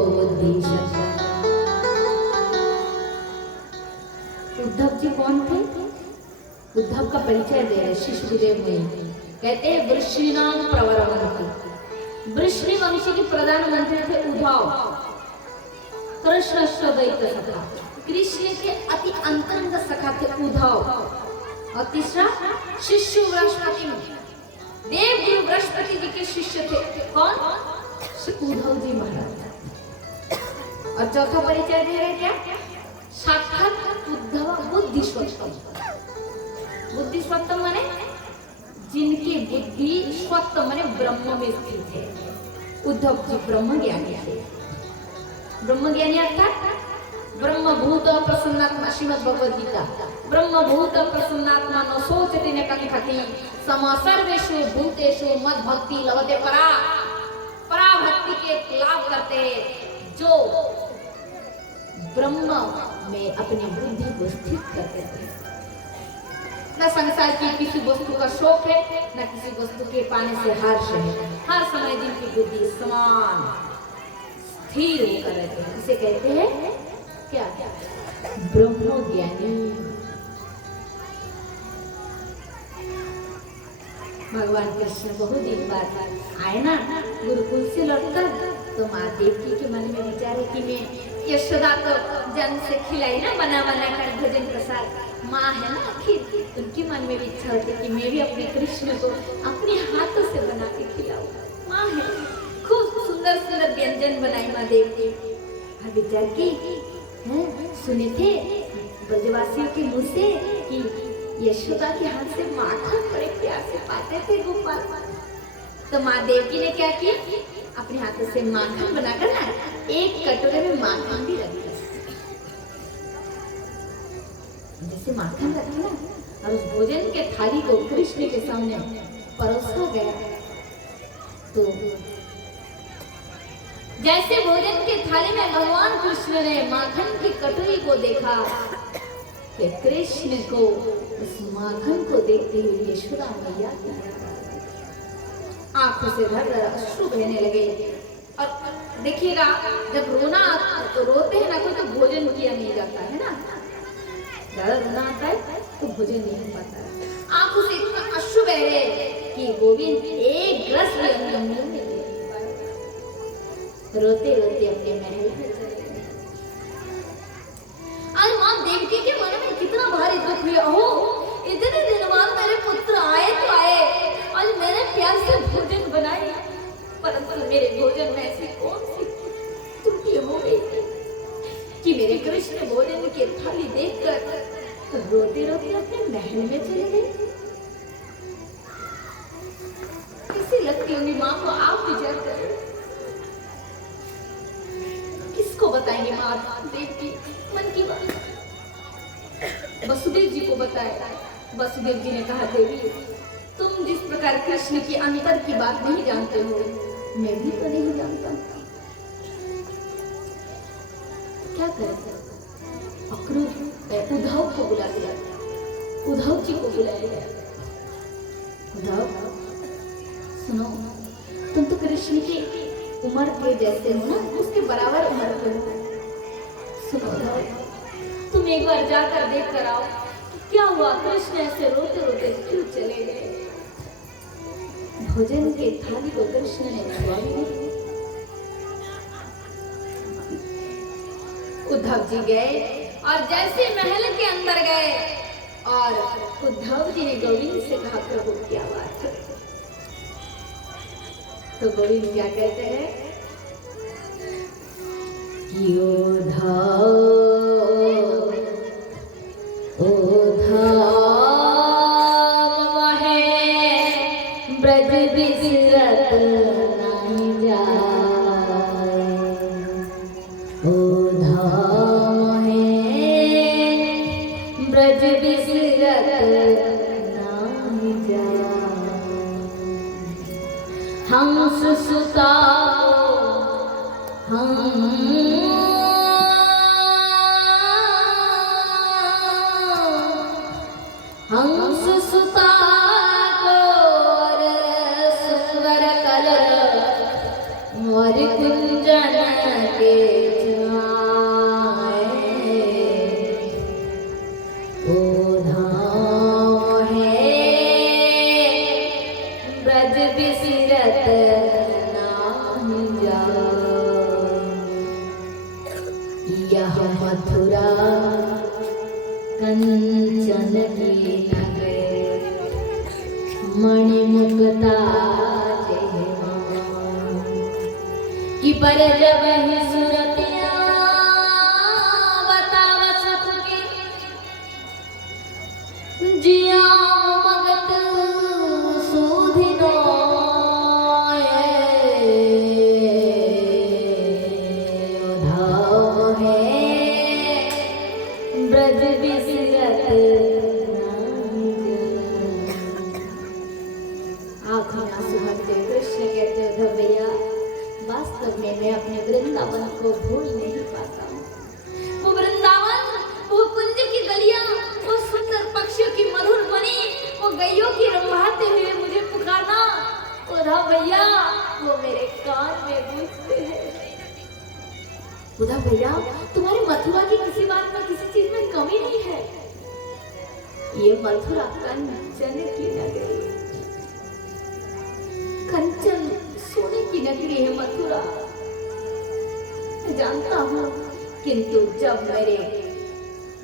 उद्धव जी कौन थे? उद्धव का परिचय दे रहे शिशुदेव मुनि। कहते हैं वृष्णिनाम प्रवरवंती, वृष्णि वंश के प्रधानमंत्री थे उद्धव। कृष्ण दैत सखा, कृष्ण के अति अंतरंग सखा थे उद्धव। और तीसरा शिष्य बृहस्पति, देव गुरु बृहस्पति जी के शिष्य थे कौन? उद्धव जी महाराज। और चौथा परिचय दे रहे क्या? साक्षात उद्धव बुद्धिश्वत्तम। बुद्धिश्वत्तम माने जिनकी बुद्धि स्वत्त माने ब्रह्म में स्थित है। उद्धव जी ब्रह्म ज्ञानी थे। ब्रह्म ज्ञानी अर्थात ब्रह्म भूत प्रसन्नात्मा, श्रीमद् भगवद गीता। ब्रह्म भूत प्रसन्नात्मा न सोचते न कंखति सम सर्वेषु भूतेषु मद भक्ति लभते परा। परा भक्ति के लाभ करते जो ब्रह्म में अपनी बुद्धि को स्थित करते हैं। न संसार की किसी वस्तु का शौक है, न किसी वस्तु के पाने से हर्ष है। हर समय जिनकी बुद्धि समान स्थिर होकर रहते हैं, इसे कहते हैं क्या? ब्रह्म ज्ञानी। भगवान कृष्ण बहुत दिन बाद आए ना गुरुकुल से लौटकर, तो माँ देवकी के मन में विचार है कि मैं यशोदा को जन्म से खिलाई ना बना बना कर भोजन प्रसाद। माँ है ना आखिर, उनके मन में भी इच्छा होती कि मैं भी अपने कृष्ण को अपने हाथों से बना के खिलाऊं। माँ है, खूब सुंदर सुंदर व्यंजन बनाई माँ देवकी। विचार की सुने थे ब्रजवासियों के मुँह से कि यशोदा के हाथ से माखन बड़े प्यार से पाते थे गोपाल। तो माँ देवकी ने क्या किया? अपने हाथों से माखन बनाकर ना एक कटोरे में माखन भी रख दिया। जैसे माखन रखा ना, और उस भोजन के थाली को कृष्ण के सामने परोसा गया, तो जैसे भोजन के थाली में भगवान कृष्ण ने माखन की कटोरी को देखा कि कृष्ण को उस माखन को देखते हुए यशोदा मैया आंखों से भर अश्रु बहने लगे। और देखिएगा जब रोना तो रोते हैं ना कोई, तो भोजन किया नहीं जाता है ना। ज्यादा रोना आता है तो भोजन नहीं हो पाता है। आंखों से इतना अश्रु बह रहे कि गोविंद एक रस भी अपने मुंह में नहीं पाए। रोते रोते अपने महल में चले गए। आज माँ देवकी के मन में कितना भारी दुख हुआ। ओहो, इतने दिन बाद मेरे पुत्र आए तो आए, आज मैंने प्यार से भोजन बनाई, परंतु मेरे भोजन में ऐसी कौन सी त्रुटि हो गई कि मेरे कृष्ण भोजन की थाली देखकर रोते रोते अपने महल में चले गए। कैसी लगती होंगी माँ को? आप विचार करें। किसको बताएंगे माँ देवकी मन की बात? वसुदेव जी को बताया। वसुदेव जी ने कहा देवी, तुम जिस प्रकार कृष्ण की अंतर की बात नहीं जानते हो, मैं भी तो नहीं जानता। क्या करें? अक्रूर उद्धव को बुला लिया, उद्धव जी को बुलाया गया। उद्धव सुनो, तुम तो कृष्ण की उम्र के जैसे हो ना, उसके बराबर उम्र के हो। सुनो उद्धव, तुम एक बार जाकर देख कर आओ क्या हुआ, कृष्ण ऐसे रोते रोते क्यों चले गए। भोजन के थाली को कृष्ण ने छुआ भी नहीं। उद्धव जी गए और जैसे महल के अंदर गए, और उद्धव जी ने गोविंद से कहा प्रभु क्या बात है। तो गोविंद क्या कहते हैं? ब्रज बिसरत नहीं जाए, ओ धाम है ब्रज बिसरत नहीं जाए। हंस सुता हंस सुता और कुंजन के कंचन की नगर मणिमुक्ता कि पर जब ही सुरतिया बताव सुख के जिया मगत सूधिनो उधाव है ब्रज बिसरत आँखों में आंसू भरते कृष्ण कहते उद्धव भैया वास्तव में मैं अपने वृंदावन को भूल नहीं पाता हूँ। वो वृंदावन, वो कुंज की गलियां, वो सुंदर पक्षियों की मधुर ध्वनि, वो गैयों की रंभाते हुए मुझे पुकारना, उद्धव भैया वो मेरे कान में गूंजते हैं। उद्धव भैया तुम्हारी मथुरा की किसी बात में किसी चीज में कमी नहीं है। ये मथुरा कंचन की नगरी, कंचन सोने की नगरी है मथुरा, जानता हूँ, किंतु जब मेरे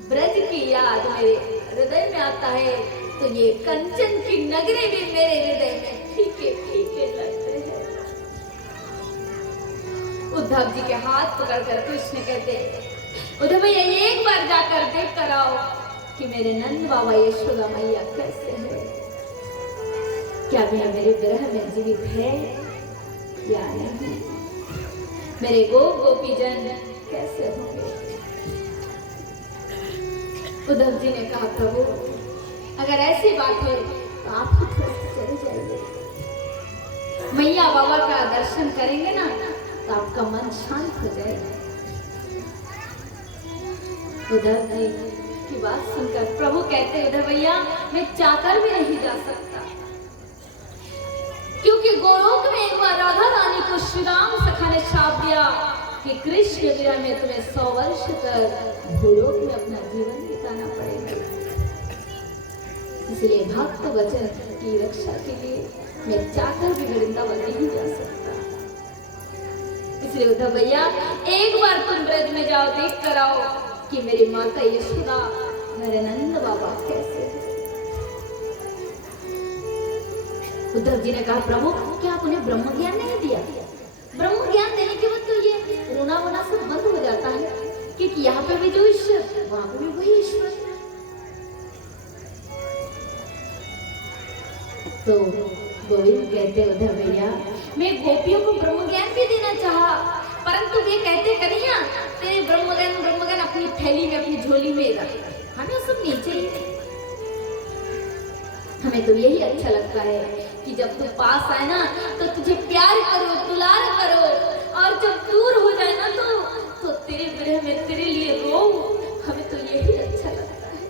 ब्रज की याद मेरे हृदय में आता है तो ये कंचन की नगरी भी मेरे हृदय में फीके फीके लगते हैं। उद्धव जी के हाथ पकड़कर कृष्ण कहते, उद्धव भैया एक बार जाकर देख कर आओ कि मेरे नंद बाबा यशोदा मैया कैसे है, क्या वे मेरे विरह में जीवित है या नहीं, मेरे गोपीजन कैसे होंगे। उद्धव जी ने कहा प्रभु अगर ऐसी बात है तो आप ही चले जाइए, मैया बाबा का दर्शन करेंगे ना तो आपका मन शांत हो जाएगा। उद्धव जी की बात सुनकर प्रभु कहते उद्धव भैया मैं चाहकर भी नहीं जा सकता, क्योंकि गोलोक में एक बार राधा रानी को श्री राम सखा ने शाप दिया कि कृष्ण विरह में तुम्हें 100 वर्ष तक भूलोक में अपना जीवन बिताना पड़ेगा। इसलिए भक्त वचन की रक्षा के लिए मैं चाहकर भी वृंदावन नहीं जा सकता। इसलिए उद्धव भैया एक बार तुम ब्रज में जाओ, देख कर आओ कि मेरी माता यशोदा मेरे नंद बाबा कैसे है। उद्धव जी ने कहा प्रभु क्या आप उन्हें ब्रह्म ज्ञान नहीं दिया? ब्रह्म ज्ञान देने के बाद तो ये रोना वोना सब बंद हो जाता है, क्योंकि यहाँ पे भी जो ईश्वर वहां पे भी वही ईश्वर। तो गोविंद कहते उद्धव भैया मैं गोपियों को ब्रह्म ज्ञान भी देना चाहा, परंतु वे कहते कन्हैया तेरे ब्रह्म ज्ञान अपनी थैली में अपनी झोली में रख, हमें सब नीचे ही। हमें तो यही अच्छा लगता है कि जब तू पास आए ना तो तुझे प्यार करो, दुलार करो, और जब दूर हो जाए ना तो तेरे विरह में तेरे लिए रो। हमें तो यही अच्छा लगता है।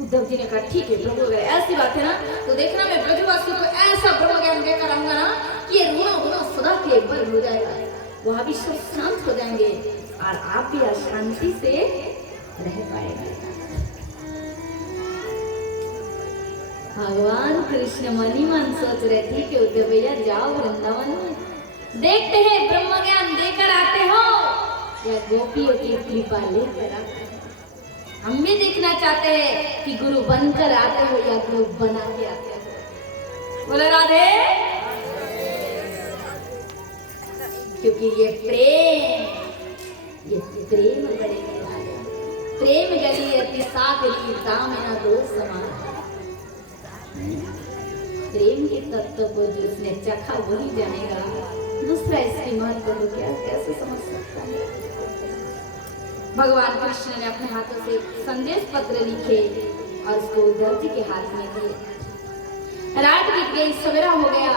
उद्धव जी ने कहा ठीक है प्रभु अगर ऐसी बात है ना तो देखना मैं ब्रजवासियों को ऐसा ब्रह्म ज्ञान देकर आऊंगा ना कि ये रोना धोना सदा के बंद हो जाएगा, वहां भी सब शांत हो जाएंगे और आप भी अशांति से रह पाएंगे। भगवान कृष्ण मनी मन सोच रहे थे कि उद्धव भैया जाओ वृंदावन में, देखते हैं ब्रह्म ज्ञान देकर आते हो या गोपियों की कृपा लेकर आते हो। हम भी देखना चाहते हैं कि गुरु बनकर आते हो या गुरु बना के आते हो। बोले राधे। क्योंकि ये प्रेम बड़े प्रेम गली अति सागरी दामना दो समान। प्रेम के तत्व को जिसने चखा वही जानेगा, दूसरा इसकी महत्व को क्या कैसे समझ सकता है। भगवान कृष्ण ने अपने हाथों से संदेश पत्र लिखे और उसको उद्धव जी के हाथ में दिए। रात बीत गई, सवेरा हो गया।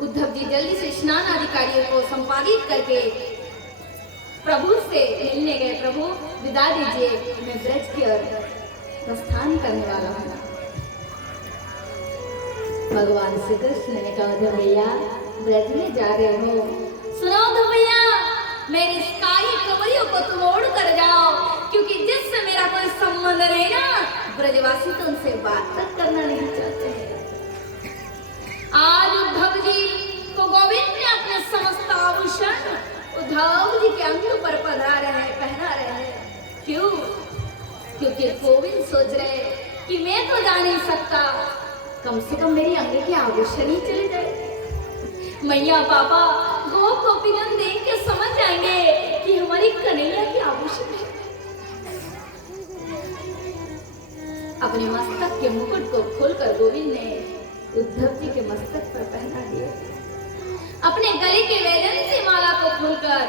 उद्धव जी जल्दी से स्नान आदि कार्यों को संपादित करके प्रभु से मिलने गए। प्रभु विदा दीजिए, मैं ब्रज की ओर प्रस्थान करने वाला हूँ। भगवान श्री कृष्ण ने कहा उद्धव भैया ब्रज में जा रहे हो, सुनो उद्धव भैया मेरी काई कमरियों को तुम ओढ़ कर जाओ, क्योंकि जिससे मेरा कोई संबंध नहीं ना ब्रजवासी तो उनसे बात तक करना नहीं चाहते हैं। आज उद्धव जी को गोविंद ने अपने समस्त आभूषण उद्धव जी के अंग पर पहना रहे हैं, क्योंकि गोविंद सोच रहे कि मैं तो जा नहीं सकता, कम से कम मेरी अंग के आभूषण ही चले जाए। मैया पापा गोप गोपीगण देख के समझ जाएंगे कि हमारी कन्हैया की आभूषण है। अपने मस्तक के मुकुट को खोलकर गोविंद ने उद्धव जी के मस्तक पर पहना दिया। अपने गले के वैजयंती माला को खोलकर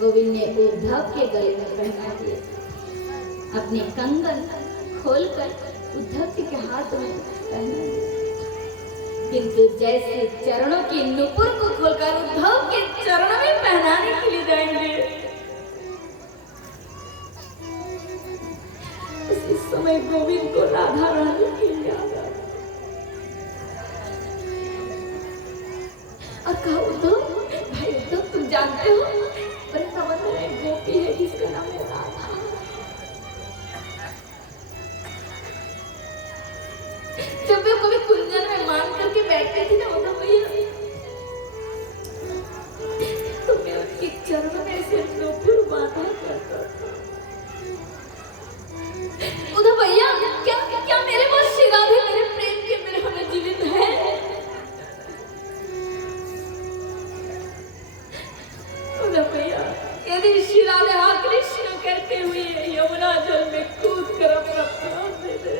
गोविंद ने उद्धव के गले में पहना दिया। अपने कंगन खोलकर उद्धव जी के हाथ में पहना दिया। किंतु जैसे चरणों की नुपुर को खोलकर उद्धव के चरणों में पहनाने के लिए जाएंगे, उसी समय गोविंद को राधा रानी की याद आ गई और कहा, उद्धव भाई उद्धव, तुम जानते हो वृंदावन में एक गोपी है जिसका नाम है राधा। जब वे कभी कुंजन में मान करके बैठते थे ना उद्धव भैया, तो मैं उनके चरणों में ऐसे नुपुर बांधा करता था। उद्धव भैया, क्या क्या मेरे पास श्री राधे मेरे प्रेम के विरह में जीवित है? उद्धव भैया, यदि श्री राधे हाँ कृष्ण कहते हुए यमुना जल में कूद कर अपना प्राण दे दे,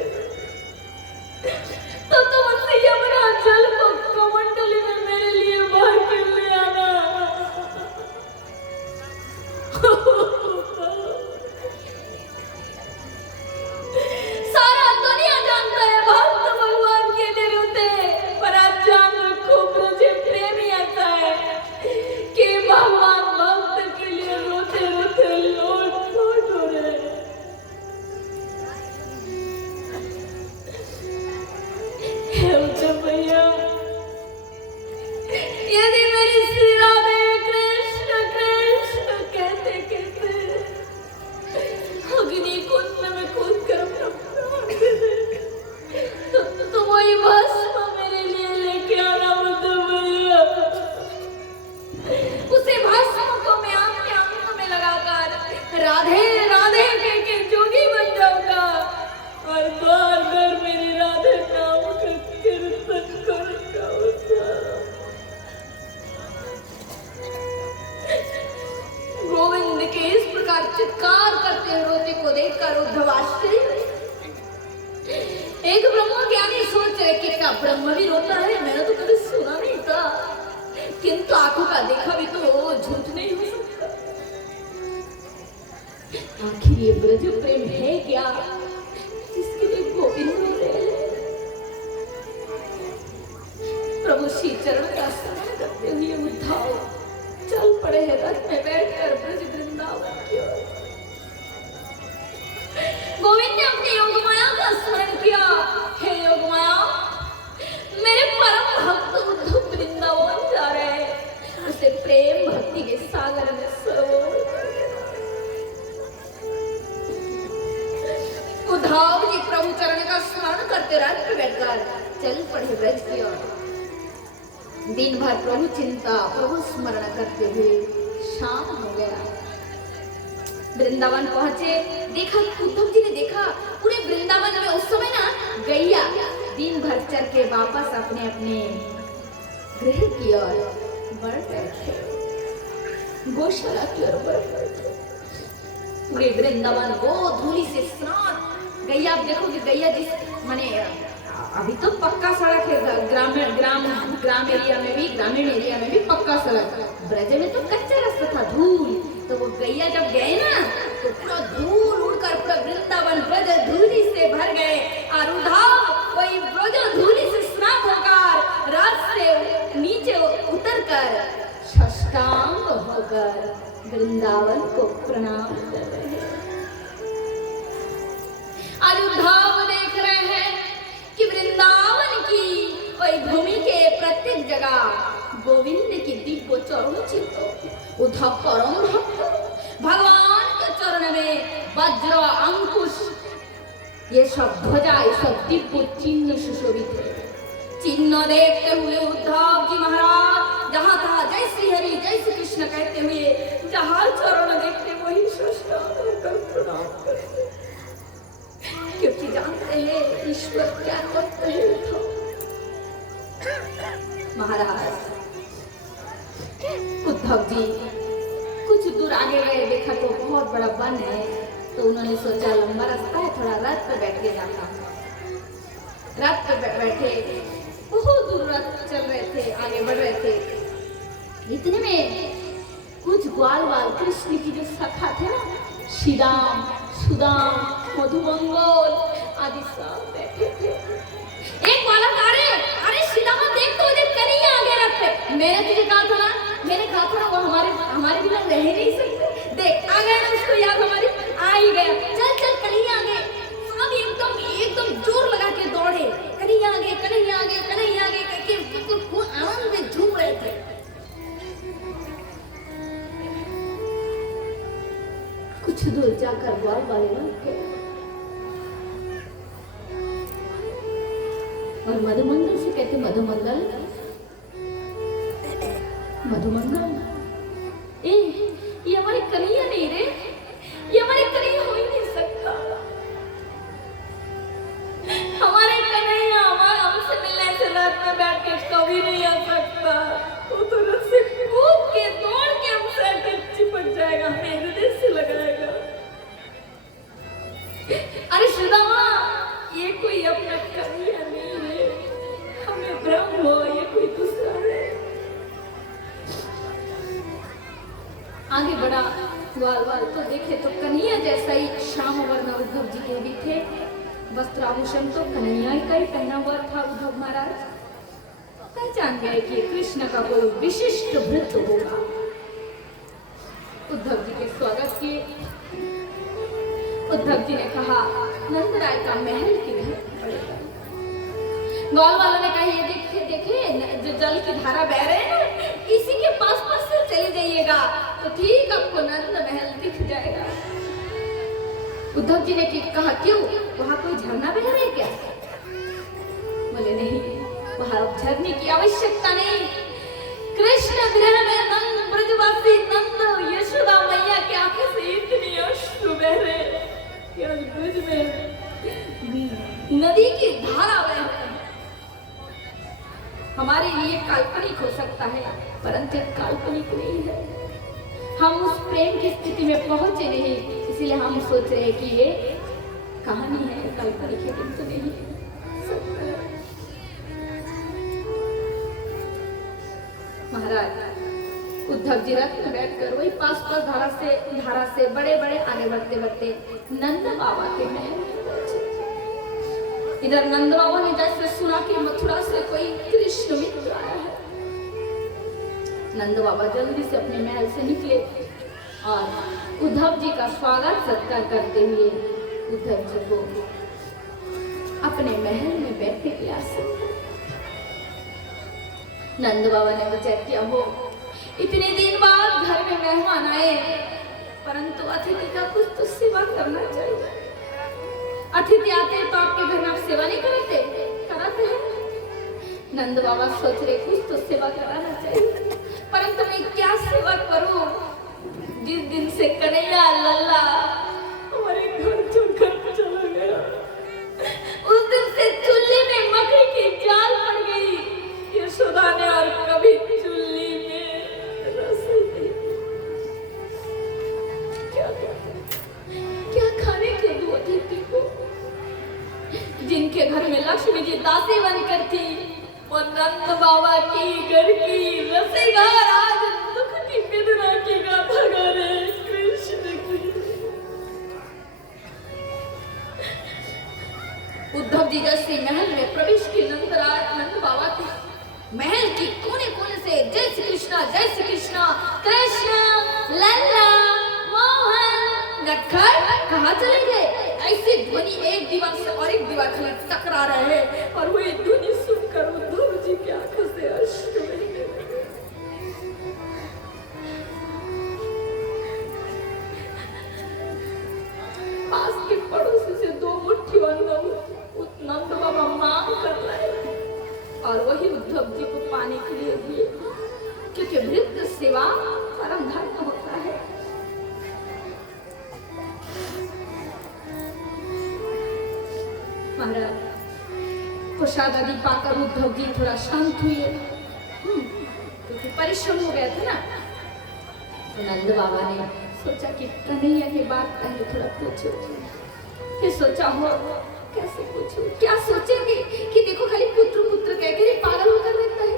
तो तुम उनसे यमुना जल को कमंडली में मेरे लिए भर के ले आना। सारा दुनिया जानता है भक्त भगवान के लिए रोते, पर आज जान रखो मुझे प्रेमी आता है कि भगवान भक्त के लिए रोते रोते लोट लोट हो रहे हैं। भैया, यदि मेरी श्री राधे कृष्ण कृष्ण कहते कहते अग्नि कुंड में कूद कर अपना प्राण दे दे, तो वही भस्म मेरे लिए लेके आना उद्धव भैया। उसे भस्म को मैं आपके अंग में लगाकर राधे राधे कह के जोगी बन जाऊंगा और बार बार मेरी राधे नाम का कीर्तन करूंगा। गोविंद के इस प्रकार चित्कार करते हुए रोते को देखकर उद्धव आश्चर्य। एक ब्रह्म ज्ञानी सोच रहे कि क्या ब्रह्म भी रोता है? मैंने तो कभी सुना नहीं था, किंतु आंखों का देखा भी तो झूठ नहीं हो सकता। आखिर ये ब्रज प्रेम है क्या जिसके लिए गोविंद रो रहे हैं? प्रभु श्री चरण का स्मरण करते हुए उद्धव चल पड़े हैं रथ में बैठकर ब्रज वृंदावन की ओर। गोविंद ने अपनी योगमाया का स्मरण किया। हे योगमाया, मेरे परम भक्त उद्धव वृंदावन जा रहे हैं, उसे प्रेम भक्ति के सागर में सरोवर। उद्धव जी प्रभु चरण का स्मरण करते रथ पे बैठकर चल पड़े ब्रज की ओर। दिन भर प्रभु चिंता प्रभु स्मरण करते हुए शाम हो गया। वृंदावन पहुंचे, देखा उद्धव जी ने देखा पूरे वृंदावन में उस समय ना गैया दिन भर चल के वापस अपने अपने गृह की ओर बढ़ रहे थे, गौशाला की ओर बढ़ रहे थे। पूरे वृंदावन गोधूलि से स्नान। गैया आप देखोगे, गैया जिस माने अभी तो पक्का सड़क है, ग्रामीण एरिया में भी पक्का सड़क, ब्रज में तो कच्चा रास्ता था, धूल। तो वो गैया जब गए ना तो पूरा धूल उड़कर पूरा वृंदावन ब्रज धूली से भर गए। और उद्धव वही ब्रज धूली से स्नान होकर रात से नीचे उतरकर साष्टांग होकर वृंदावन को प्रणाम कर रहे हैं। आज उद्धव देख रहे हैं कि वृंदावन की वही भूमि के प्रत्येक जगह गोविंद की दिव्य चरणों चित्त। उद्धव परम भक्त, भगवान के चरण में वज्र अंकुश ये सब ध्वजा ये सब दिव्य चिन्ह सुशोभित है। चिन्ह देखते हुए उद्धव जी महाराज जहाँ तहाँ जय श्री हरि जय श्री कृष्ण कहते हुए जहाँ चरण देखते वही साष्टांग होकर प्रणाम करते। क्योंकि जानते हैं ईश्वर क्या करते हैं। तो महाराज उद्धव जी कुछ दूर आगे गए, देखा तो बहुत बड़ा वन है, तो उन्होंने सोचा लंबा रास्ता है, थोड़ा रथ पे बैठ के जाता। रथ पे बैठे, बहुत दूर रथ चल रहे थे, आगे बढ़ रहे थे। इतने में कुछ ग्वाल वाल कृष्ण की जो सखा थे ना, श्रीराम, सुदाम, मधुमंगल आदि सब बैठे थे। एक वाला अरे श्रीराम देख तो उधर कन्हैया आगे रथ पे। मैंने तुझे कहा था ना, वो हमारे बिना रह नहीं सकते। देख आ गया ना, उसको याद हमारी आ ही गया। चल कन्हैया आगे। सब एकदम जोर लगा के दौड़े, कन्हैया आगे करके खूब आनंद में झूम रहे थे। कुछ दूर जाकर ग्वाल वाले रुक गए और मधुमंगल से कहते, मधुमंगल ये हमारे कन्हैया नहीं रे, ये हमारे कन्हैया हो ही नहीं सकता। हमारे कन्हैया हमसे मिलने से रात में बैठ के कभी नहीं आ सकता। वो तो रथ से कूद के दौड़ के हमसे आके चिपक जाएगा, हमें हृदय से लगाएगा। अरे श्रीदामा, ये कोई अपना कन्हैया नहीं है, हमें भ्रम हो, ये कोई दूसरा है। आगे बढ़ा ग्वाल तो देखे तो कन्हैया जैसा ही श्याम वर्ण उद्धव जी के भी थे। वस्त्राभूषण तो कन्हैया का ही पहना हुआ था उद्धव महाराज। पहचान गए कि कृष्ण का कोई विशिष्ट वृत्त होगा। उद्धव जी के स्वागत किए। उद्धव जी ने कहा, नंदराय का महल किधर पड़ेगा? ग्वाल वालों ने कहा, ये देखे जो जल की धारा बह रहे हैं ना, इसी के पास से चले जाइएगा तो ठीक आपको नंद महल दिख जाएगा। उद्धव जी ने कहा, क्यों, वहां कोई झरना बह रहा है क्या? बोले नहीं, वहां झरने की आवश्यकता नहीं। कृष्ण गृह में नंद, ब्रजवासी नंद, यशोदा मैया की आंखों से इतनी अश्रु बह रहे कि आज ब्रज में नदी की धारा बह रही। हमारे लिए काल्पनिक हो सकता है, परंतु काल्पनिक नहीं है। हम उस प्रेम की स्थिति में पहुंचे नहीं, इसलिए हम सोच रहे हैं कि ये कहानी है, काल्पनिक है, किंतु नहीं है। महाराज उद्धव जी रथ में बैठकर वही पास धारा से बड़े आगे बढ़ते नंद बाबा के महल में पहुंचे। इधर नंद बाबा ने जैसे सुना कि मथुरा से कोई कृष्ण मित्र आया है, नंद बाबा जल्दी से अपने महल से निकले और उद्धव जी का स्वागत सत्कार करते हुए उद्धव जी को अपने महल में बैठने के आसन। नंद बाबा ने विचार किया, हो इतने दिन बाद घर में मेहमान आए, परंतु अतिथि का कुछ तो सेवा करना चाहिए। अतिथि आते हैं तो आपके घर में आप सेवा नहीं कराते हैं। नंद बाबा सोच रहे कुछ तो सेवा कराना चाहिए, परंतु मैं क्या सेवा करूं? जिस दिन से कन्हैया लल्ला हमारे घर छोड़कर चला गया, उस दिन से चूल्हे में मकड़ी की जाल पड़ गई यशोदा ने, और कभी चूल्हे में रसोई नहीं। क्या खाने के दो अतिथि को? जिनके घर में लक्ष्मी जी दासी बनकर थी, वो नंद बाबा की घर की रसोईघर आज दुख की वेदना की गाथा गा रहे कृष्ण की। उद्धव जी जैसे महल में प्रवेश की नंद बाबा के महल की कोने से जय श्री कृष्णा कृष्ण लल्ला मोहन नटखट कहाँ चले गए? ऐसी ध्वनि एक दीवार से और एक दीवार के टकरा रहे हैं, और वही ध्वनि सुनकर उद्धव जी की आंखों से अश्रु बहने लगे। पास के पड़ोसी से 2 मुट्ठी अन्न नंद बाबा मांग कर लाए और वही उद्धव जी को पाने के लिए दिए, क्योंकि वृद्ध सेवा परम धर्म होता है। महाराज प्रसाद आदि पाकर उद्धव जी थोड़ा शांत हुए, क्योंकि परिश्रम हो गया था ना। तो नंद बाबा ने सोचा कि कन्हैया की बात पहले थोड़ा पूछो। फिर सोचा हो कैसे पूछूं, क्या सोचेंगे कि देखो खाली पुत्र पुत्र कहकर ये पागल होकर रहता है।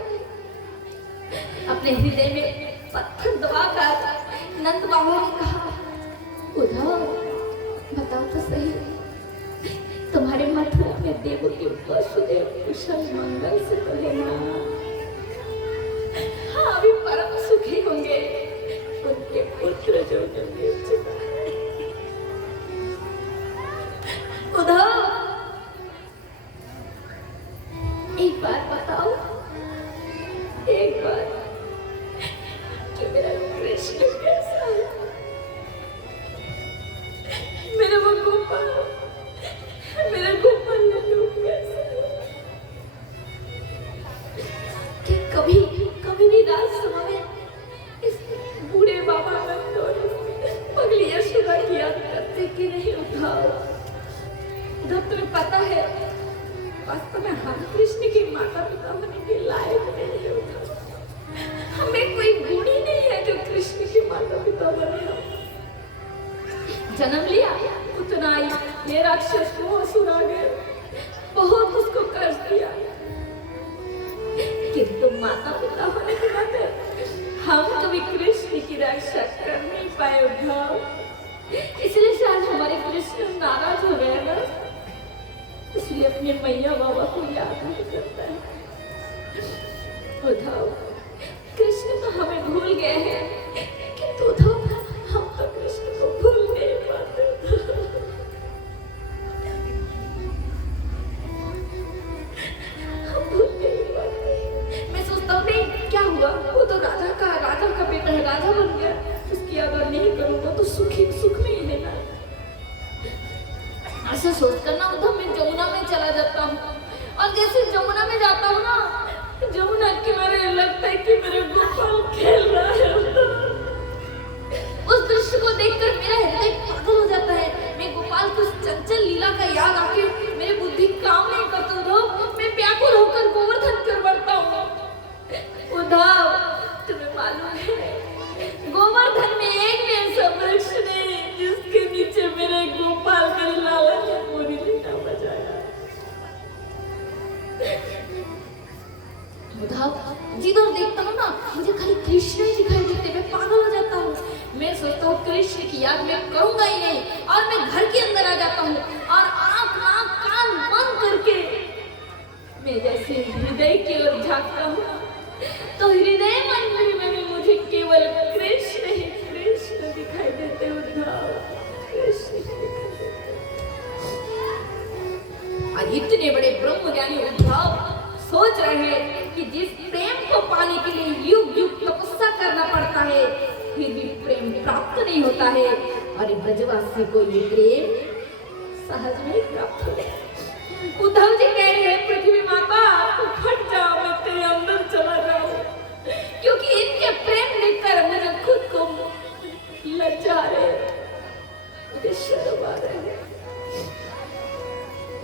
अपने हृदय में पत्थर दबाकर नंद बाबा ने कहा, उद्धव बताओ तो सही, तुम्हारे मथुरा में देवकी वसुदेव कुशल मंगल से तो है ना? हाँ, अभी परम सुखी होंगे, उनके पुत्र जो उद्धव एक बात बताओ, एक बार कि मेरा कृष्ण कैसा है, मेरा वो गोपाल, मेरा गोपाल लल्लू कैसा है? कि कभी कभी भी राजसभा में इस बूढ़े बाबा पगली यशोदा की याद करते कि नहीं? उठाओ जब तुम्हें पता है वास्तव में हम कृष्ण के माता पिता होने के लायक नहीं होता, हमें कोई गुण ही नहीं है जो कृष्ण के माता पिता बने हो। जन्म लिया उतना ही ये राक्षस को असुर आ गए, बहुत उसको कष्ट दिया, किंतु माता पिता होने के नाते हम कभी कृष्ण की रक्षा कर नहीं पाए उद्धव। इसलिए शायद हमारे कृष्ण नाराज हो गए ना, इसलिए अपने मैया बाबा को याद नहीं करता है। उद्धव कृष्ण तो हमें भूल गए हैं, किंतु उद्धव हम तो कृष्ण को भूल नहीं पाते। हम भूल नहीं पाते। मैं सोचता हूँ नहीं क्या हुआ, वो तो राजा का बेटा है, राजा बन गया, उसकी अगर नहीं करूँगा तो सुख में ही लेना। ऐसा सोचकर ना उद्धव मैं जमुना में चला जाता हूँ, और जैसे जमुना में जाता हूँ ना, जमुना किनारे लगता है कि मेरे गोपाल खेल रहा है। उस दृश्य को देखकर मेरा हृदय पागल हो जाता है। मैं गोपाल की उस चंचल लीला का याद आके मेरी बुद्धि काम नहीं करती उद्धव, मैं व्याकुल होकर गोवर्धन कर बढ़ता हूँ। उद्धव तुम्हें मालूम है गोवर्धन में एक भी ऐसा वृक्ष नहीं जिसके नीचे मेरे गोपाल का लाला ने पूरी लीला बजाया। उद्धव जिधर देखता हूँ ना मुझे खाली कृष्ण ही दिखाई देते, मैं पागल हो जाता हूँ। मैं सोचता हूँ कृष्ण की याद मैं करूंगा ही नहीं, और मैं घर के अंदर आ जाता हूँ और आंख नाक कान बंद करके मैं जैसे हृदय की ओर झांकता हूँ तो हृदय मंदिर में भी मुझे केवल कृष्ण ही कृष्ण दिखाई देते। उद्धव कृष्ण दिखाई देते। और इतने बड़े ब्रह्मज्ञानी उद्धव सोच रहे हैं कि जिस प्रेम को पाने के लिए युग युग तपस्या करना पड़ता है, फिर भी प्रेम प्राप्त नहीं होता है, और ब्रजवासी को ये प्रेम सहज में प्राप्त हो गया। उद्धव जी कह रहे हैं पृथ्वी माता तू फट जाओ, मैं तेरे अंदर चला जाऊं, क्योंकि इनके प्रेम देखकर मुझे खुद को लज्जा रहे, मुझे शर्म आ रही है।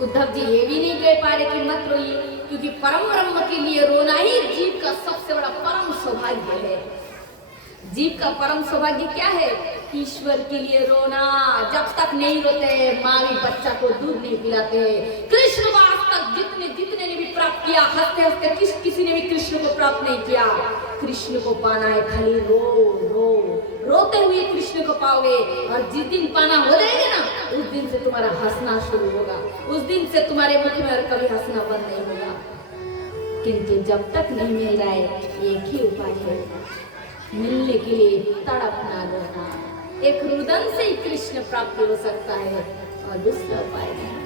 उद्धव जी ये भी नहीं कह पा रहे कि मत रोइए, क्योंकि परम ब्रह्म के लिए रोना ही जीव का सबसे बड़ा परम सौभाग्य है। जीव का परम सौभाग्य क्या है? ईश्वर के लिए रोना। जब तक नहीं रोते माँ भी बच्चा को दूध नहीं पिलाते। कृष्ण को आज तक जितने ने भी प्राप्त किया, हंसते हंसते किसी ने भी कृष्ण को प्राप्त नहीं किया। कृष्ण को पाना है खाली रो रो, रोते हुए कृष्ण को पाओगे, और जिस दिन पाना हो जाएगा ना उस दिन से तुम्हारा हंसना शुरू होगा, उस दिन से तुम्हारे मुख में और कभी हंसना बंद नहीं होगा। किंतु जब तक नहीं मिल रहा है एक ही उपाय है, मिलने के लिए तड़पना रोना। एक रुदन से ही कृष्ण प्राप्ति हो सकता है और दूसरा उपाय नहीं।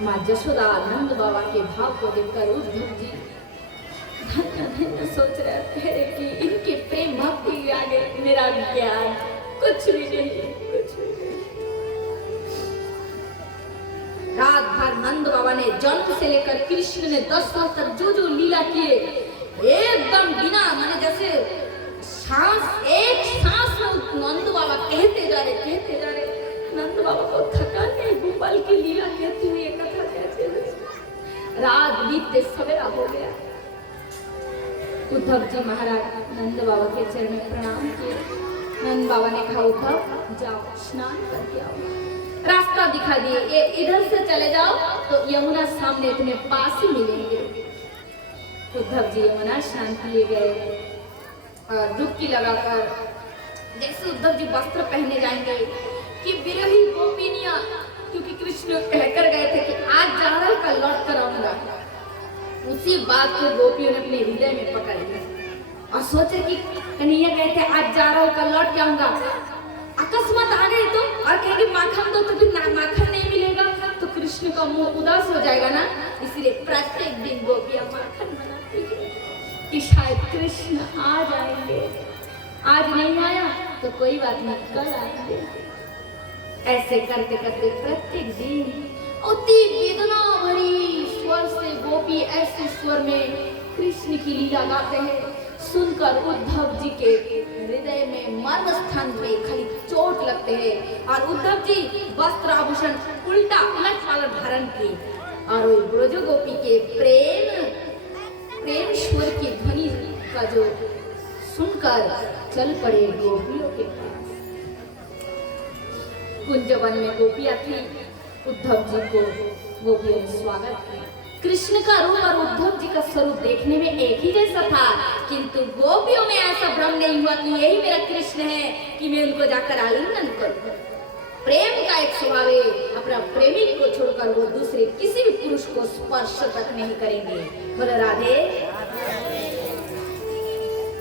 माँ जशोदा नंद बाबा के भाव को देखकर उद्धव जी धन्य धन्य सोच रहे थे कि इनके प्रेम भक्ति के आगे मेरा ज्ञान कुछ भी नहीं, कुछ भी नहीं। रात भर नंद बाबा ने जन्म से लेकर कृष्ण ने 10 साल तक जो जो लीला किए एकदम बिना माने जैसे सांस एक सांस में नंद बाबा कहते जा रहे। नंद बाबा को थका नहीं, गोपाल की लीला कहती हुई कथा कहते हुए रात बीतते सवेरा हो गया। उद्धव जी महाराज नंद बाबा के चरण में प्रणाम किए। नंद बाबा ने कहा उद्धव जाओ स्नान करके आओ, रास्ता दिखा दिए, ये इधर से चले जाओ तो यमुना सामने तुम्हें पास ही मिलेंगे। उद्धव जी यमुना स्नान के लिए गए और डुबकी लगाकर जैसे उद्धव जी वस्त्र पहने जाएंगे कि विरही गोपिनियां, क्योंकि कृष्ण कहकर गए थे कि आज जाना का लौट कर आऊंगा, उसी बात को गोपियों ने अपने हृदय में पकड़ लिया और सोचे कि कन्हैया कहते आज जा रहा हूँ कल लौट के आऊंगा, अकस्मात आ गए तो और कहेंगे माखन दो तो फिर माखन नहीं मिलेगा तो कृष्ण का मुंह उदास हो जाएगा ना, इसलिए प्रत्येक दिन गोपियां माखन बनाती है कि शायद कृष्ण आ जाएंगे। आज नहीं आया तो कोई बात नहीं, कल आएंगे। ऐसे करते करते प्रत्येक दिन अति वेदना भरी स्वर से गोपी ऐसे स्वर में कृष्ण की लीला गाते हैं। सुनकर उद्धव जी के हृदय में मर्म स्थान पे खाली चोट लगते हैं और उद्धव जी वस्त्र आभूषण उल्टा उलट पालट धारण किए और वो ब्रज गोपी के प्रेम स्वर की ध्वनि का जो सुनकर चल पड़े गोपियों के पास। कुंजवन में गोपियां थी, उद्धव जी को गोपियों ने स्वागत किया। कृष्ण का रूप और उद्धव जी का स्वरूप देखने में एक ही जैसा था, किंतु गोपियों में ऐसा भ्रम नहीं हुआ कि यही मेरा कृष्ण है कि मैं उनको जाकर आलिंगन करूं। प्रेम का एक स्वभाव है, अपना प्रेमी को छोड़कर वो दूसरे किसी भी पुरुष को स्पर्श तक नहीं करेंगे। बोलो राधे।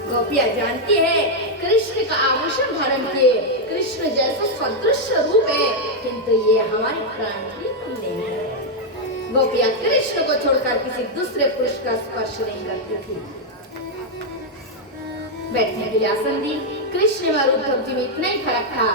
गोपियां जानती है कृष्ण का आभूषण धारण किए कृष्ण जैसा सदृश्य रूप है, किंतु ये हमारे प्राण की नहीं है। गोपियां कृष्ण को छोड़कर किसी दूसरे पुरुष का स्पर्श नहीं करती थी। बैठने के लिए आसन दी। कृष्ण और उद्धव जी में इतना ही फर्क था,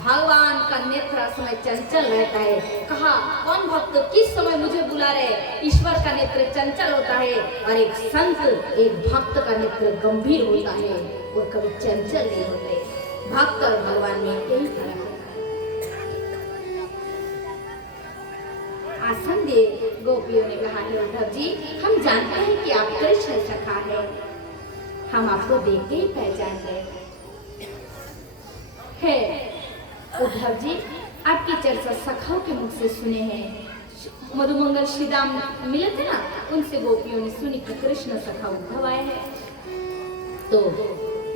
भगवान का नेत्र समय चंचल रहता है। कहा कौन भक्त किस समय मुझे बुला रहे, ईश्वर का नेत्र चंचल होता है और एक संत एक भक्त का नेत्र गंभीर होता है, वो कभी चंचल नहीं होते। भक्त और भगवान में यही फर्क है। आसन दे गोपियों ने कहा उद्धव जी हम जानते हैं कि आप कृष्ण सखा है, हम आपको देख के ही पहचान गए हैं। उद्धव जी आपकी चर्चा सखाओं के मुख से सुने हैं। मधुमंगल श्रीदाम मिले थे ना, उनसे गोपियों ने सुनी कि कृष्ण सखा उद्धव आए हैं। तो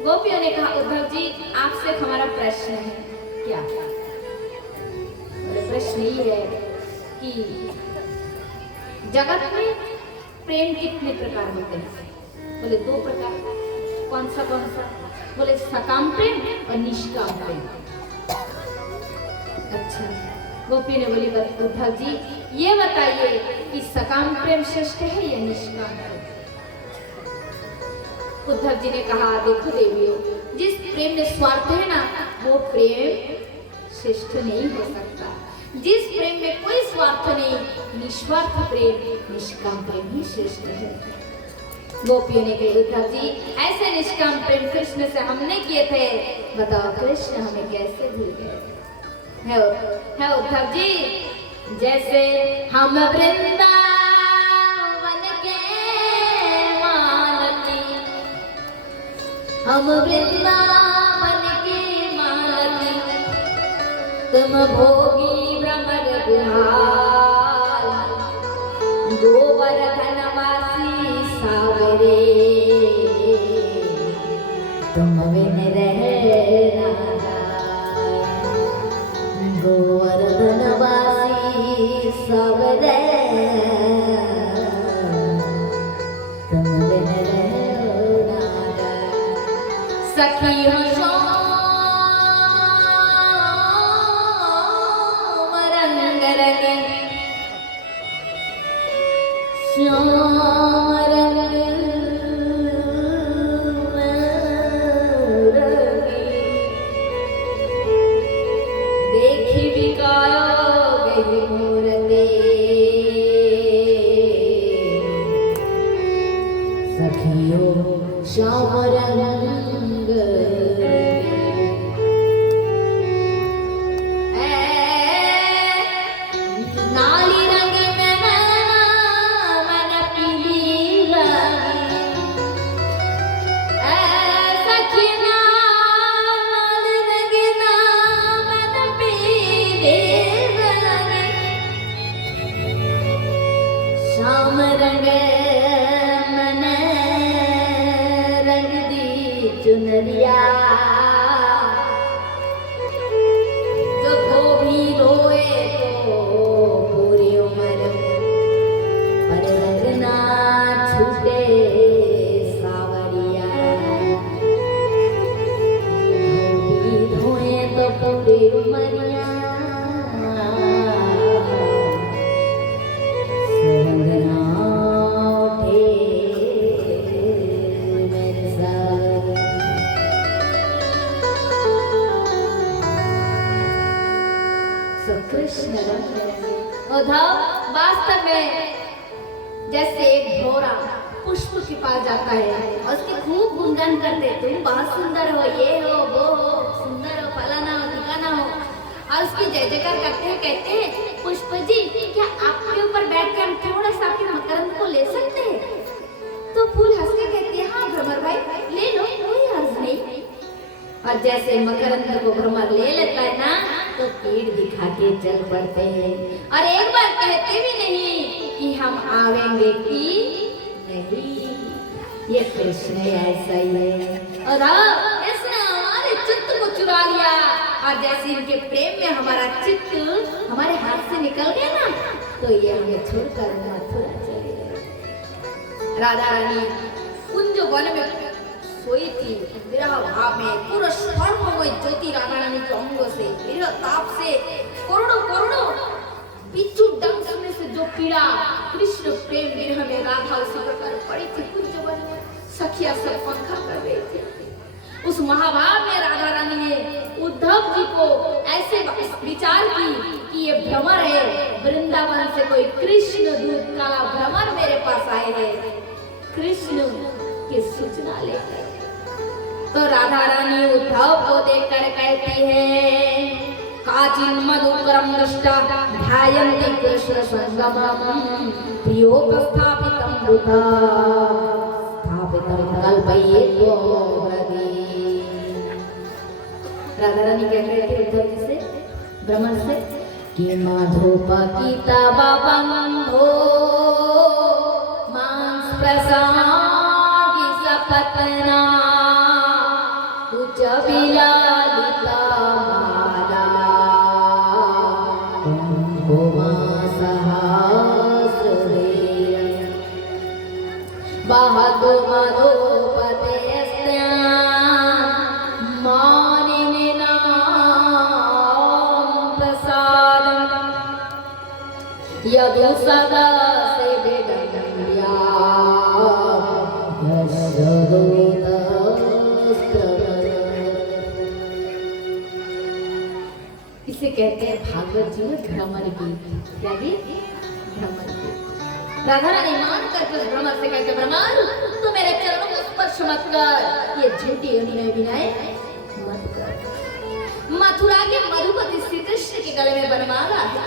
गोपियों ने कहा उद्धव जी आपसे हमारा प्रश्न है। क्या? प्रश्न ये है कि जगत में प्रेम कितने प्रकार होते हैं? बोले 2 प्रकार। कौन सा? बोले सकाम प्रेम और निष्काम प्रेम। अच्छा, गोपी ने बोली उद्धव जी ये बताइए कि सकाम प्रेम श्रेष्ठ है या निष्काम प्रेम? उद्धव जी ने कहा देखो देवियों, जिस प्रेम में स्वार्थ है ना वो प्रेम श्रेष्ठ नहीं हो सकता। जिस प्रेम में कोई स्वार्थ नहीं, निस्वार्थ प्रेम निष्काम प्रेम ही श्रेष्ठ है। गोपियों ने कहा उद्धव जी ऐसे निष्काम प्रेम कृष्ण से हमने किए थे, बताओ कृष्ण हमें कैसे भूल गए? है उद्धव जी जैसे हम वृंदावन के मालकी, हम वृंदावन के मालकी, तुम भोगी भ्रमर गुहाल, गोवर्धनवासी सावरे, तुम बिन रहना गोवर्धनवासी सावरे, तुम बिन रहना सखी हो श्याम रंग रंगे, श्याम रंग देखी बिकायो गई मूरते, सखियों श्याम रंग नाली रंग मन पीली सखी नाल रंग मन पीली श्याम रंग चुनरिया जो धोबी धोए तो पूरी उम्र पर रंगना छूटे सावरिया धोबी धोए तो पूरी उमरिया रंगना उठे मेरे सावरिया। कृष्ण उद्धव वास्तव में जैसे एक घोड़ा पुष्प के पास जाता है और उसके खूब गुणगान करते, तुम बहुत सुंदर हो, ये हो, वो हो, सुंदर हो, फलाना हो, ठिकाना हो, और उसकी जय जयकार करते हैं। कहते हैं पुष्प जी क्या आपके ऊपर बैठकर हम थोड़ा सा आपके मकरंद को ले सकते हैं? तो फूल हंस के कहते हैं हाँ भ्रमर भाई ले लो, कोई हर्ज नहीं। और जैसे मकरंद को भ्रमर ले लेता है ना तो पेड़ दिखा के चल पड़ते हैं और एक बार कहते भी नहीं कि हम आवेंगे कि नहीं। ये कृष्ण ऐसा ही है और इसने हमारे चित्त को चुरा लिया और जैसे इनके प्रेम में हमारा चित्त हमारे हाथ से निकल गया ना तो ये हमें छोड़कर मथुरा चले गए। राधा रानी कुंज वन में सोई थी विरह भाव में, पूरा स्वर्णमय ज्योति राधा रानी के अंगों से विरह ताप से करोड़ों करोड़ों बिच्छू डंक में से जो पीड़ा कृष्ण प्रेम विरह में राधा उसी प्रकार पड़ी थी। कुंज वन में सखिया सब पंखा कर रही थी। उस महाभाव में राधा रानी ने उद्धव जी को ऐसे विचार की कि ये भ्रमर है, वृंदावन से कोई कृष्ण दूत काला भ्रमर मेरे पास आए हैं, कृष्ण की सूचना लेकर। तो राधा रानी उद्धव को देखकर कहती है काचिन मधुकरम दृष्टा ध्यायन्ति कृष्ण संगमम प्रियोपस्थापितं बुधा स्थापितं कल्पयेतो भगे। राधा रानी कह रही थी उद्धव जी से, भ्रमर से कि माधोपगीता बबंधो मांस प्रसादि सपतना उच्च विलालिता माला कुंकुमा सहस्रवेर बहतो मधोपतेस्त्या मानिनीनां प्रसादं यदु सदा सेवितव्या इसे कहते हैं भागवत जी में भ्रमर गीत। क्या गीत? भ्रमर गीत। राधा रानी मान कर भ्रमर से कहते भ्रमर तू मेरे चरणों को स्पर्श मत कर, ये झूठी अभिनय विनय मत कर। मथुरा के मधुपति श्री कृष्ण के गले में बनमाला है।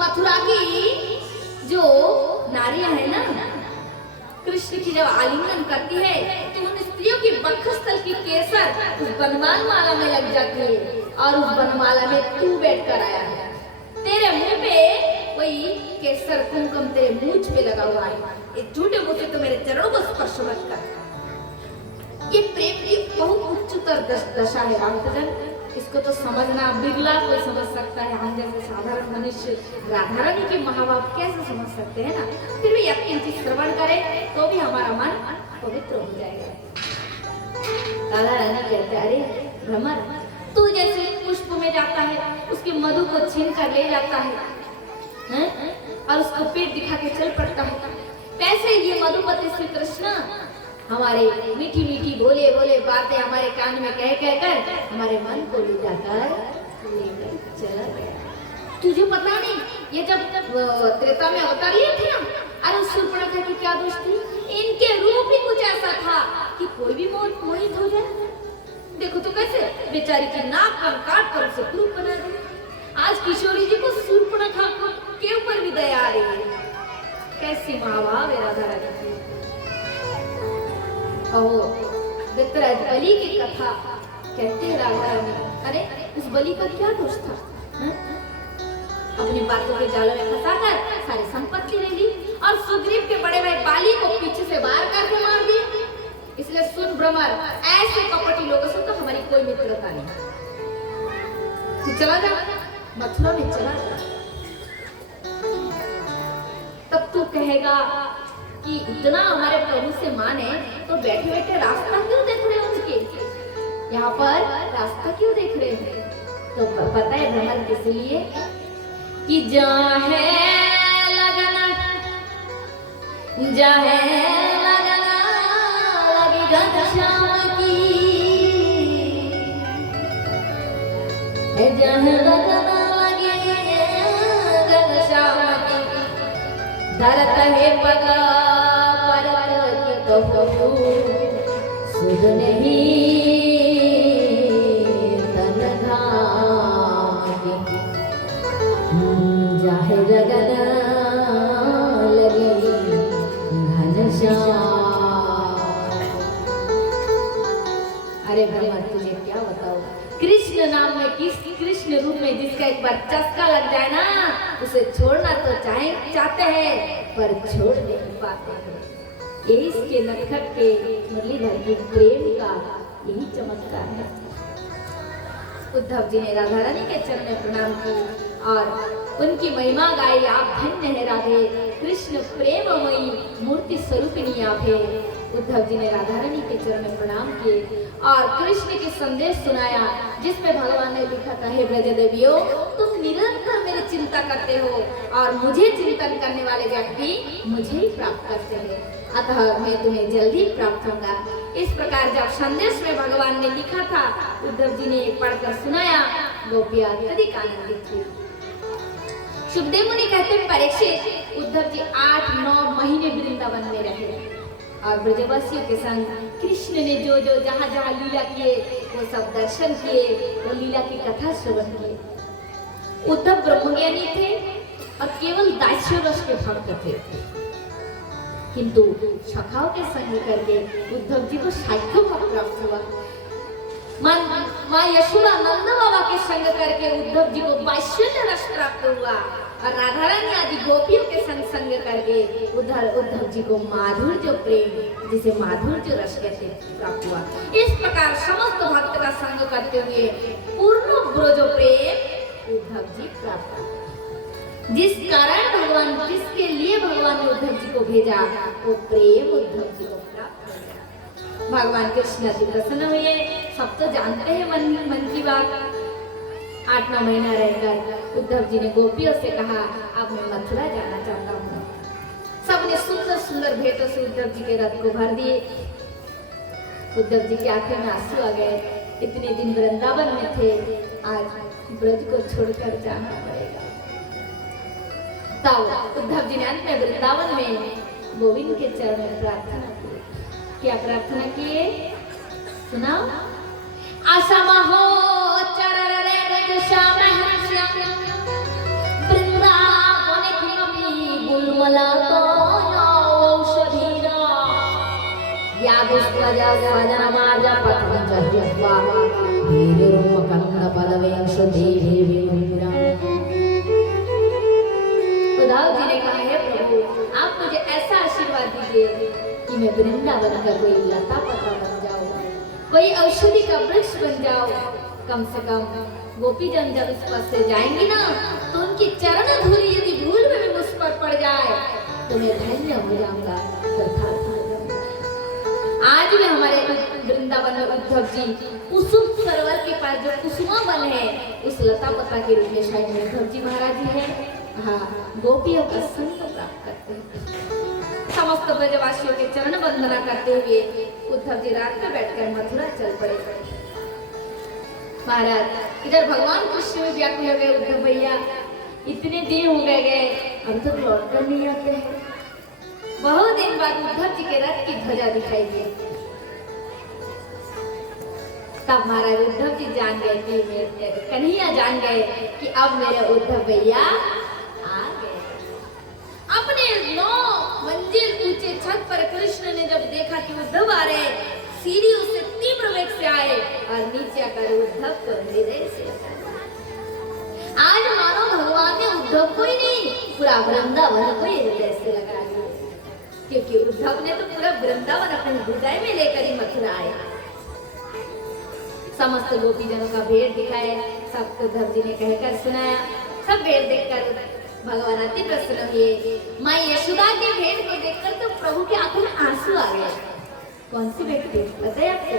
मथुरा की जो नारियां है ना कृष्ण की जब आलिंगन करती है तो उन स्त्रियों की वक्षस्थल की केसर उस बनमाल माला में लग जाती है और उस बनमाला में तू बैठकर आया है। तेरे मुंह पे वही केसर कुमकुम तेरे मूंछ पे लगा हुआ है। ये झूठे मुंह से तो मेरे चरणों को स्पर्श मत कर। ये प्रेम की बहुत उच्चतर दशा है रामचंद्र, इसको तो समझना बिरला कोई समझ सकता है। हम जैसे साधारण मनुष्य राधा रानी के महाभाव कैसे समझ सकते हैं ना। फिर भी यकीन श्रवण करे तो भी हमारा मन पवित्र हो जाएगा। राधा रानी कहते अरे भ्रमर तू जैसे पुष्प में जाता है उसके मधु को छीन कर ले जाता है और उसको पेट दिखा के चल पड़ता है, वैसे ये मधुपति श्री कृष्ण हमारे मीठी मीठी भोले भोले बातें हमारे कान में कह कर हमारे मन को ले जाकर लेकर चला गया। तुझे पता नहीं ये जब त्रेता में अवतार लिए थे ना, अरे शूर्पणखा की क्या दोष थी, इनके रूप ही कुछ बेचारी की नाक कान काट कर उसे क्रूप बना दिया। आज किशोरी जी को शूर्पणखा के ऊपर भी दया आ रही है। कैसी माँ भाव है राधा रानी की। दत्तराज बलि की कथा कहते हैं राधा रानी, अरे उस बलि पर क्या दोष था? अपनी बातों के जालों में फंसाकर सारी संपत्ति ले ली और सुग्रीव के बड़े भाई बाली को पीछे से वार करके मार दिया। इसलिए सुन भ्रमर, ऐसे कपटी लोगों से तो हमारी कोई मित्रता नहीं। तू चला जा, मथुरा में चला जा। तब तू कहेगा कि इतना हमारे प्रभु से माने तो बैठे बैठे रास्ता क्यों देख रहे हो? उनके यहाँ पर रास्ता क्यों देख रहे हैं? तो पता है भ्रमर किस लिए? कि जहाँ है लगना, जहाँ है लगना लगी घनश्याम की, जहाँ लगना लगी घनश्याम की, धरत है पगा परत तो हो सुध नहीं जाहे लगना लगी घनश्याम। अरे भगवान तुझे क्या बताओ, कृष्ण नाम में कृष्ण रूप में जिसका एक बार चस्का लग जाए ना, उसे छोड़ना तो चाहते हैं पर छोड़ नहीं पाते हैं। यही इसके नटखट के मुरलीधर की प्रेम का यही चमत्कार है। उद्धव जी ने राधा रानी के चरण में प्रणाम की और उनकी महिमा गाई। आप धन्य है राधे, कृष्ण प्रेममयी मूर्ति स्वरूपिणी आप है। उद्धव जी ने राधा रानी के चरण में प्रणाम किए और कृष्ण के संदेश सुनाया, जिसमें भगवान ने लिखा था, हे ब्रज देवियों, तुम निरंतर मेरी चिंता करते हो और मुझे चिंतन करने वाले व्यक्ति मुझे ही प्राप्त करते हैं, अतः मैं तुम्हें जल्दी प्राप्त होगा। इस प्रकार जब संदेश में भगवान ने लिखा था, उद्धव जी ने पढ़कर सुनाया, गोपियां अत्यधिक आनंदित थी। सुखदेव मुनि कहते हैं, परीक्षित उद्धव जी 8-9 महीने वृंदावन में रहे और ब्रजवासियों के संग कृष्ण ने जो जो जहाँ जहाँ लीला किए वो सब दर्शन किए, वो लीला की कथा श्रवण किए। उद्धव ब्रह्मज्ञानी थे और केवल दास्य रस के भक्त थे, किंतु सखाओं के संग करके उद्धव जी को साहित्य का प्राप्त हुआ। माँ यशोदा नंद बाबा के संग करके उद्धव जी को वैश्य रस प्राप्त हुआ और राधा रानी आदि गोपियों के संग करके उद्धव जी को माधुर्य प्रेम, जिसे माधुर्य रस कहते प्राप्त हुआ। इस प्रकार समस्त भक्त का संग करते हुए पूर्ण ब्रज प्रेम उद्धव जी प्राप्त हुआ। जिस कारण भगवान, जिसके लिए भगवान ने उद्धव जी को भेजा, वो प्रेम उद्धव जी को प्राप्त हो गया। भगवान कृष्ण अति प्रसन्न हुए। सब तो जानते हैं मन की बात। 8-9 महीना रहकर उद्धव जी ने गोपियों से कहा, अब मैं मथुरा जाना चाहता हूँ। सबने सुंदर सुंदर भेंटों से उद्धव जी के रथ को भर दिए। उद्धव जी की आंखें में आंसू आ गए। इतने दिन वृंदावन में थे, आज ब्रज को छोड़कर जाना पड़ेगा। तब उद्धव जी ने अंत में वृंदावन में गोविंद के चरण में प्रार्थना की। क्या प्रार्थना किए सुनाओ? आशा महो चरण रे श्याम वृंदावन किमपि गुलमला तो औषधीरा यादुष्टजा सजनमाजा पतंजलित्वा वीररूपकंद पदवेंशु देवी विमुरा। उद्धव जी ने कहा, हे प्रभु, आप मुझे ऐसा आशीर्वाद दीजिए कि मैं वृंदावन का कोई लता पत्ता बन जाऊं, कोई औषधि का वृक्ष बन जाऊं। कम से कम गोपीजन जब इस पद से जाएंगी ना, तो उनकी चरण धूलि यदि भूल में भी मुझ पर पड़ जाए तो मैं धन्य हो जाऊंगा, कृतार्थ हो जाऊंगा। आज भी हमारे वृंदावन में उद्धव जी कुसुम सरोवर के पास जो कुसुमा वन है, उस लता पत्ता के रूप में शायद उद्धव जी महाराज जी है। हाँ, गोपियों का संग प्राप्त करते हैं। समस्त ब्रजवासियों के चरण वंदना करते हुए उद्धव जी रात में बैठकर मथुरा चल पड़े। महाराज इधर भगवान कृष्ण में व्याकुल हो गए। उद्धव भैया, इतने दिन हो गए, अब तक लौट कर नहीं आते हैं। बहुत दिन बाद उद्धव जी के रथ की ध्वजा दिखाई दी। तब महाराज उद्धव जी जान गए कि मेरे कन्हैया जान गए कि अब मेरे उद्धव भैया आ गए। अपने 9 मंजिल ऊंचे छत पर कृष्ण ने जब देखा कि उद्धव आ रहे, सीढ़ियों से तीव्र वेग से आए और नीचे आकर उद्धव को हृदय से लगा। आज मानो भगवान ने उद्धव को ही नहीं, पूरा वृंदावन को ही हृदय से लगा लिया, क्योंकि उद्धव ने तो पूरा वृंदावन अपने हृदय में लेकर ही मथुरा आए। समस्त गोपीजनों का भेंट दिखाए, सबको उद्धव जी ने कहकर सुनाया। सब भेंट देखकर भगवान अति प्रसन्न हुए। माँ यशोदा के भेंट को देखकर तो प्रभु के आंखों में आंसू आ गए। कौन सी भेंट थी पता है आपको?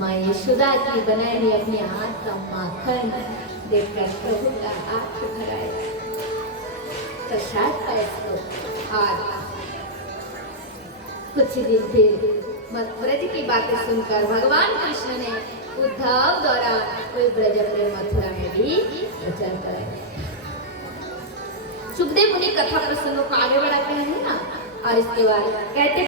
माँ यशोदा की बनाई हुई अपने हाथ का माखन देखकर प्रभु का हाथ भर आया। प्रसाद का इसको आज कुछ दिन फिर ब्रज की बातें सुनकर भगवान कृष्ण ने उद्धव द्वारा कोई ब्रज अपने मथुरा में भी प्रचार कराया। सुखदेव मुनि कथा प्रसंगों को आगे बढ़ाते हैं ना, और इसके बाद कहते